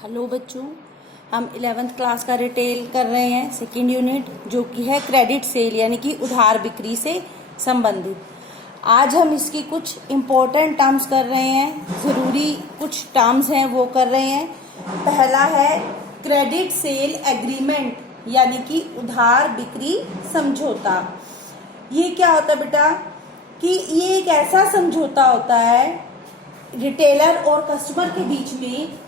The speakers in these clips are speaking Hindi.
हेलो बच्चों, हम 11th क्लास का रिटेल कर रहे हैं सेकेंड यूनिट, जो कि है क्रेडिट सेल यानी कि उधार बिक्री से संबंधित। आज हम इसकी कुछ इम्पोर्टेंट टर्म्स कर रहे हैं, ज़रूरी कुछ टर्म्स हैं वो कर रहे हैं। पहला है क्रेडिट सेल एग्रीमेंट यानी कि उधार बिक्री समझौता। ये क्या होता है बेटा कि ये एक ऐसा समझौता होता है रिटेलर और कस्टमर के बीच में,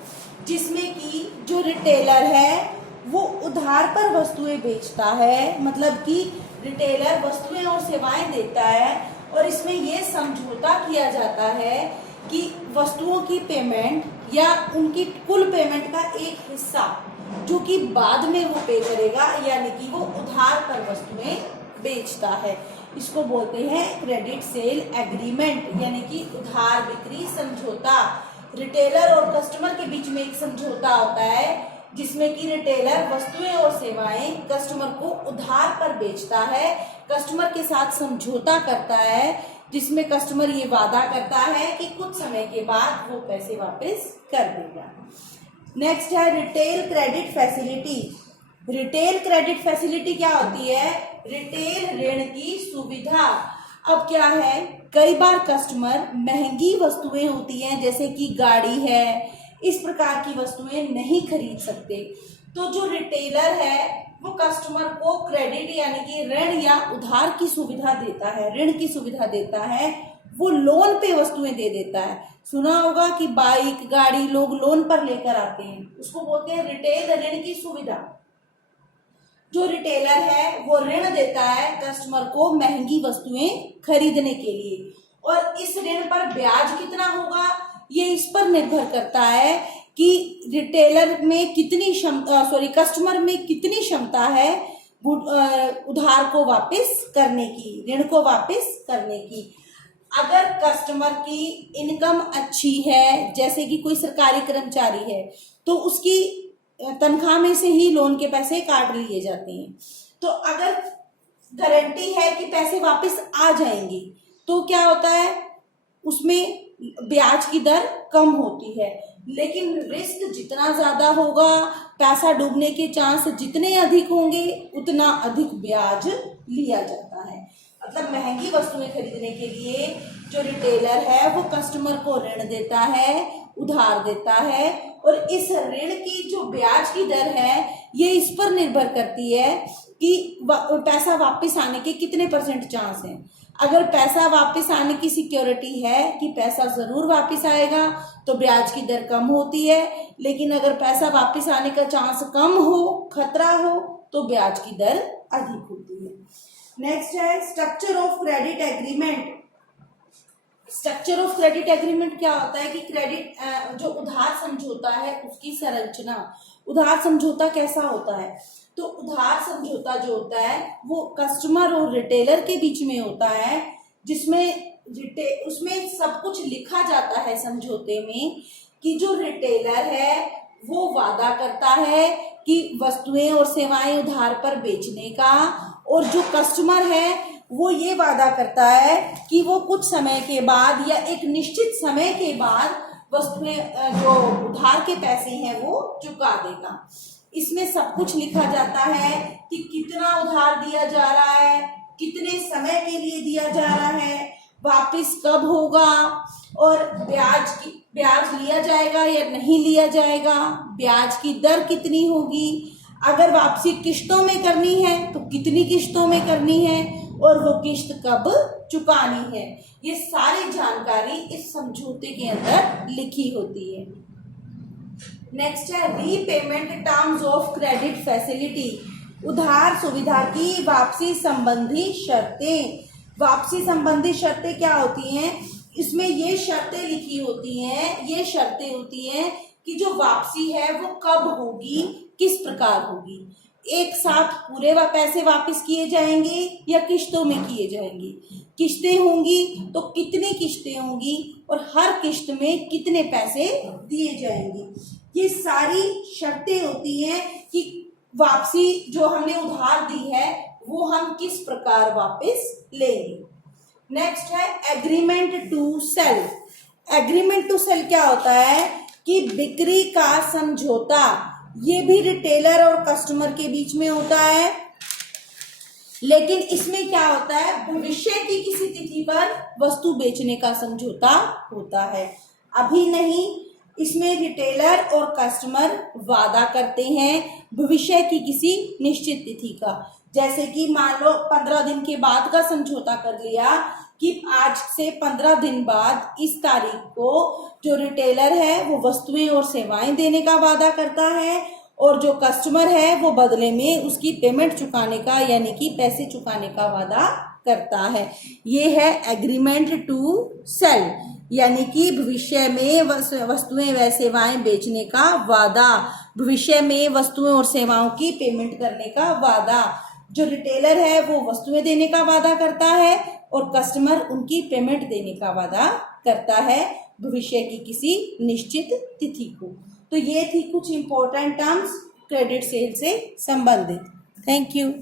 जिसमें कि जो रिटेलर है वो उधार पर वस्तुएं बेचता है, मतलब कि रिटेलर वस्तुएं और सेवाएं देता है, और इसमें ये समझौता किया जाता है कि वस्तुओं की पेमेंट या उनकी कुल पेमेंट का एक हिस्सा जो कि बाद में वो पे करेगा, यानी कि वो उधार पर वस्तुएं बेचता है, इसको बोलते हैं क्रेडिट सेल एग्रीमेंट यानी कि उधार बिक्री समझौता। रिटेलर और कस्टमर के बीच में एक समझौता होता है जिसमें कि रिटेलर वस्तुएं और सेवाएं कस्टमर को उधार पर बेचता है, कस्टमर के साथ समझौता करता है, जिसमें कस्टमर ये वादा करता है कि कुछ समय के बाद वो पैसे वापस कर देगा। नेक्स्ट है retail credit facility. Retail credit facility क्या होती है? रिटेल ऋण की सुविधा। अब क्या है, कई बार कस्टमर महंगी वस्तुएं होती हैं जैसे कि गाड़ी है, इस प्रकार की वस्तुएं नहीं खरीद सकते, तो जो रिटेलर है वो कस्टमर को क्रेडिट यानी कि ऋण या उधार की सुविधा देता है, ऋण की सुविधा देता है, वो लोन पे वस्तुएं दे देता है। सुना होगा कि बाइक गाड़ी लोग लोन पर लेकर आते हैं, उसको बोलते हैं रिटेल ऋण की सुविधा। जो रिटेलर है वो ऋण देता है कस्टमर को महंगी वस्तुएं खरीदने के लिए, और इस ऋण पर ब्याज कितना होगा ये इस पर निर्भर करता है कि रिटेलर में कितनी कस्टमर में कितनी क्षमता है उधार को वापस करने की, ऋण को वापस करने की। अगर कस्टमर की इनकम अच्छी है, जैसे कि कोई सरकारी कर्मचारी है, तो उसकी तनख्वाह में से ही लोन के पैसे काट लिए जाते हैं। तो अगर गारंटी है कि पैसे वापस आ जाएंगे तो क्या होता है, उसमें ब्याज की दर कम होती है, लेकिन रिस्क जितना ज्यादा होगा, पैसा डूबने के चांस जितने अधिक होंगे, उतना अधिक ब्याज लिया जाता है। मतलब महंगी वस्तुएं खरीदने के लिए जो रिटेलर है वो कस्टमर को ऋण देता है, उधार देता है, और इस ऋण की जो ब्याज की दर है ये इस पर निर्भर करती है कि पैसा वापस आने के कितने % चांस हैं। अगर पैसा वापस आने की सिक्योरिटी है कि पैसा जरूर वापस आएगा तो ब्याज की दर कम होती है, लेकिन अगर पैसा वापस आने का चांस कम हो, खतरा हो, तो ब्याज की दर अधिक होती है। नेक्स्ट है structure of credit agreement. Structure of credit agreement क्या होता है कि क्रेडिट जो उधार समझौता है उसकी संरचना। उधार समझौता कैसा होता है? तो उधार समझौता जो होता है वो कस्टमर और रिटेलर के बीच में होता है, जिसमें उसमें सब कुछ लिखा जाता है समझौते में कि जो रिटेलर है वो वादा करता है कि वस्तुएं और सेवाएं उधार पर बेचने का, और जो कस्टमर है वो ये वादा करता है कि वो कुछ समय के बाद या एक निश्चित समय के बाद वस्तुएं जो उधार के पैसे हैं वो चुका देगा। इसमें सब कुछ लिखा जाता है कि कितना उधार दिया जा रहा है, कितने समय के लिए दिया जा रहा है, वापस कब होगा, और ब्याज लिया जाएगा या नहीं लिया जाएगा, ब्याज की दर कितनी होगी, अगर वापसी किश्तों में करनी है तो कितनी किश्तों में करनी है, और वो किश्त कब चुकानी है। ये सारी जानकारी इस समझौते के अंदर लिखी होती है। नेक्स्ट है repayment terms of credit facility. उधार सुविधा की वापसी संबंधी शर्तें। वापसी संबंधी शर्तें क्या होती हैं? इसमें ये शर्तें लिखी होती हैं, ये शर्तें होती हैं कि जो वापसी है वो कब होगी, किस प्रकार होगी, एक साथ पूरे पैसे वापस किए जाएंगे या किश्तों में किए जाएंगे, किश्तें होंगी तो कितनी किश्तें होंगी, और हर किश्त में कितने पैसे दिए जाएंगे। ये सारी शर्तें होती हैं कि वापसी जो हमने उधार दी है वो हम किस प्रकार वापस लेंगे। नेक्स्ट है agreement to sell. Agreement to sell क्या होता है कि बिक्री का समझौता ये भी रिटेलर और कस्टमर के बीच में होता है, लेकिन इसमें क्या होता है, भविष्य की किसी तिथि पर वस्तु बेचने का समझौता होता है। अभी नहीं, इसमें रिटेलर और कस्टमर वादा करते हैं भविष्य की किसी निश्चित तिथि का। जैसे कि मान लो 15 दिन के बाद का समझौता कर लिया कि आज से 15 दिन बाद इस तारीख को जो रिटेलर है वो वस्तुएं और सेवाएं देने का वादा करता है, और जो कस्टमर है वो बदले में उसकी पेमेंट चुकाने का यानी कि पैसे चुकाने का वादा करता है। ये है एग्रीमेंट टू सेल, यानी कि भविष्य में वस्तुएं व सेवाएं बेचने का वादा, भविष्य में वस्तुएं और सेवाओं की पेमेंट करने का वादा। जो रिटेलर है वो वस्तुएं देने का वादा करता है और कस्टमर उनकी पेमेंट देने का वादा करता है भविष्य की किसी निश्चित तिथि को। तो ये थी कुछ इंपॉर्टेंट टर्म्स क्रेडिट सेल से संबंधित। Thank you.